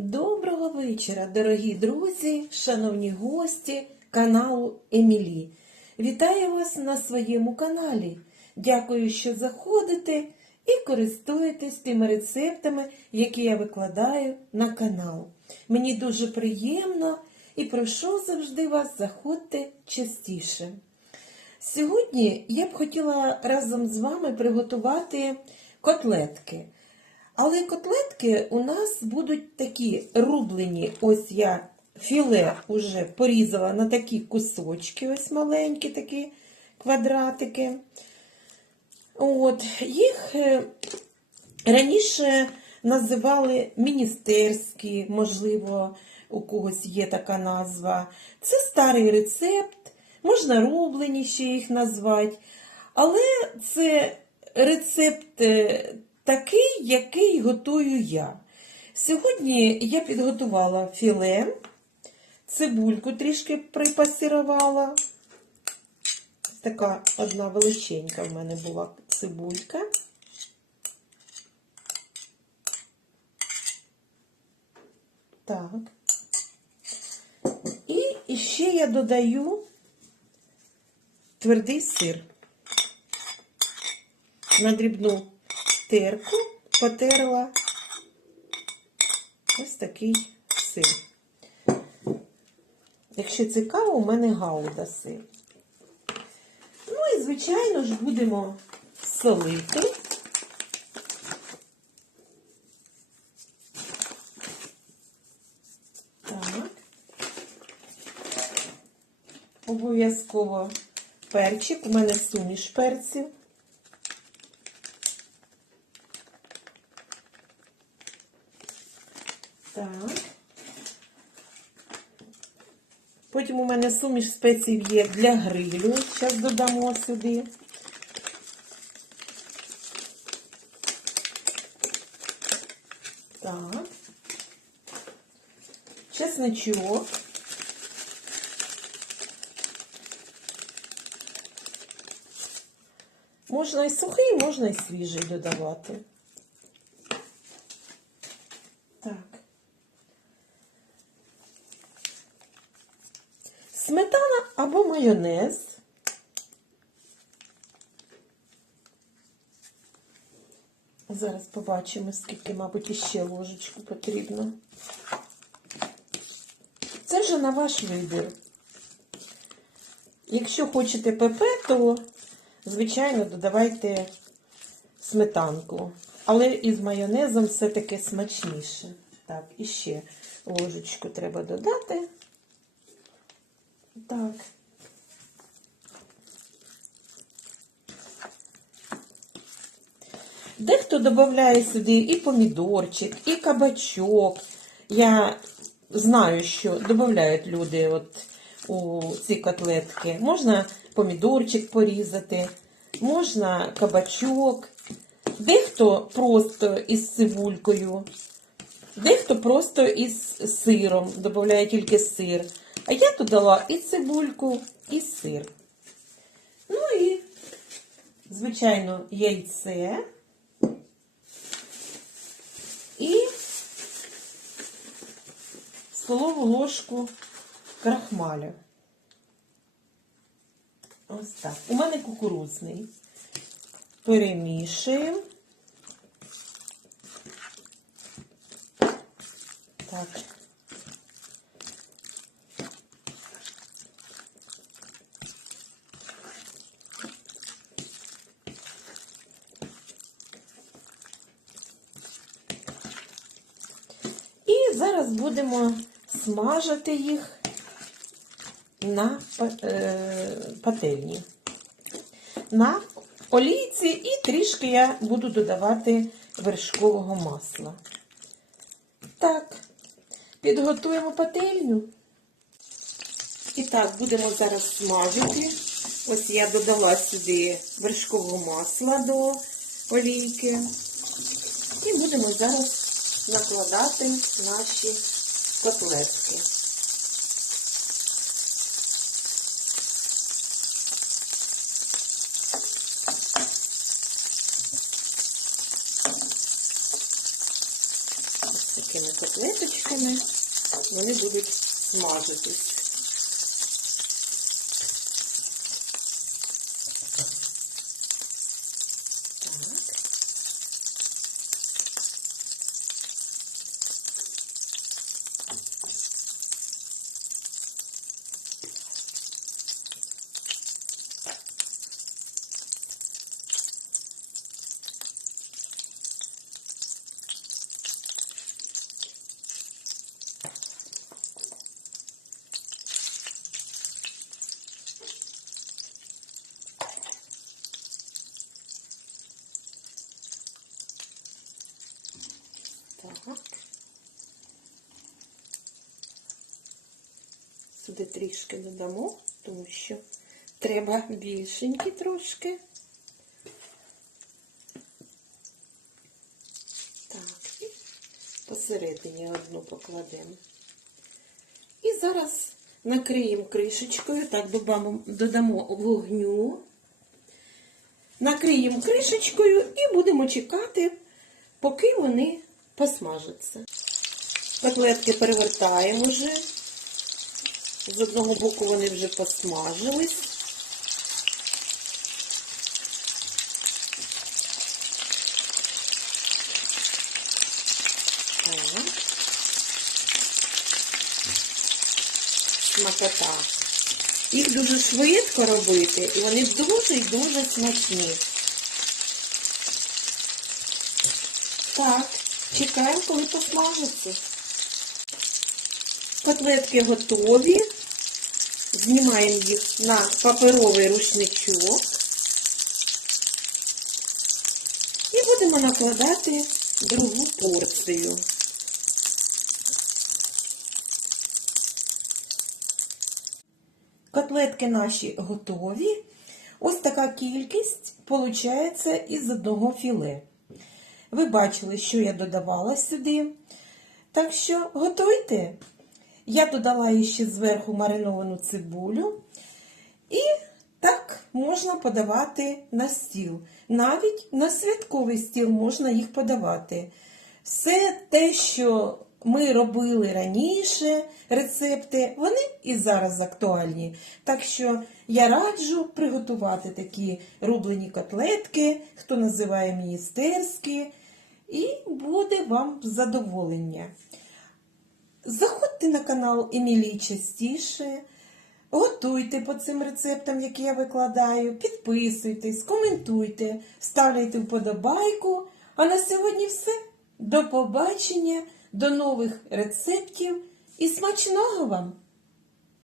Доброго вечора, дорогі друзі, шановні гості каналу Емілі. Вітаю вас на своєму каналі. Дякую, що заходите і користуєтесь тими рецептами, які я викладаю на канал. Мені дуже приємно і прошу завжди вас заходьте частіше. Сьогодні я б хотіла разом з вами приготувати котлетки. Але котлетки у нас будуть такі рублені. Ось я філе вже порізала на такі кусочки, ось маленькі такі квадратики. От, їх е, раніше називали міністерські, можливо, у когось є така назва. Це старий рецепт, можна рублені ще їх назвати. Але це рецепт е, такий, який готую я. Сьогодні я підготувала філе, цибульку трішки припасірувала. Така одна величенька в мене була цибулька. Так. І ще я додаю твердий сир. На дрібну терку потерла ось такий сир. Якщо цікаво, у мене гауда сир. Ну і, звичайно ж, будемо солити. Так. Обов'язково перчик. У мене суміш перців. Так. Потім у мене суміш спецій є для грилю. Зараз додамо сюди. Так. Чесночок. Можна і сухий, можна і свіжий додавати. Так. Сметана або майонез. Зараз побачимо, скільки, мабуть, іще ложечку потрібно. Це вже на ваш вибір. Якщо хочете ПП, то, звичайно, додавайте сметанку. Але із майонезом все-таки смачніше. Так, і ще ложечку треба додати. Так. Дехто додає сюди і помідорчик, і кабачок. Я знаю, що додають люди от у ці котлетки. Можна помідорчик порізати, можна кабачок. Дехто просто із цибулькою, дехто просто із сиром, додає тільки сир. А я додала і цибульку, і сир. Ну і, звичайно, яйце. І столову ложку крахмалю. Ось так. У мене кукурудзний. Перемішуємо. Так. І зараз будемо смажити їх на е, пательні. На олійці і трішки я буду додавати вершкового масла. Так, підготуємо пательню. І так, будемо зараз смажити. Ось я додала сюди вершкового масла до олійки. І будемо зараз накладати наші котлетки. такими котлеточками вони будуть смажитись. Так. Так. Сюди трішки додамо, тому що треба більшенькі трошки. Так, і посередині одну покладемо. І зараз накриємо кришечкою, так, додамо, додамо вогню. Накриємо кришечкою і будемо чекати, поки вони посмажаться. Котлетки перевертаємо вже. З одного боку вони вже посмажились. Смакота. Їх дуже швидко робити, і вони дуже і дуже смачні. Так, чекаємо, коли посмажаться. Котлетки готові. Знімаємо їх на паперовий рушничок. І будемо накладати другу порцію. Котлетки наші готові. Ось така кількість виходить із одного філе. Ви бачили, що я додавала сюди. Так що готуйте. Я додала ще зверху мариновану цибулю. І так можна подавати на стіл. Навіть на святковий стіл можна їх подавати. Все те, що ми робили раніше, рецепти, вони і зараз актуальні. Так що я раджу приготувати такі рублені котлетки, хто називає міністерські, і буде вам задоволення. Заходьте на канал Емілії частіше, готуйте по цим рецептам, які я викладаю, підписуйтесь, коментуйте, ставляйте вподобайку. А на сьогодні все. До побачення, до нових рецептів і смачного вам!